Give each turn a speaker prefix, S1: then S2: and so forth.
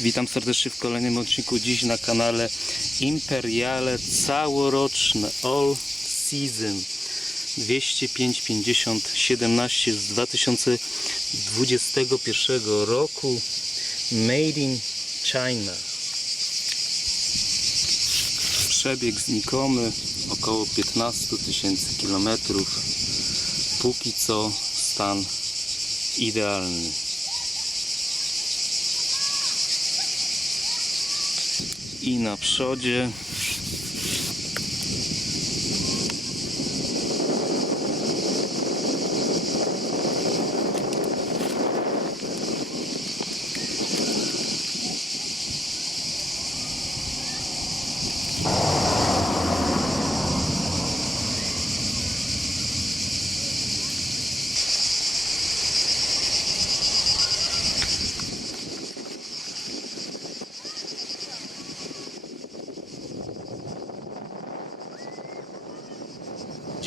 S1: Witam serdecznie w kolejnym odcinku. Dziś na kanale Imperiale całoroczne All Season 205.50 17 z 2021 roku Made in China. Przebieg znikomy około 15 tysięcy kilometrów. Póki co stan idealny. I na przodzie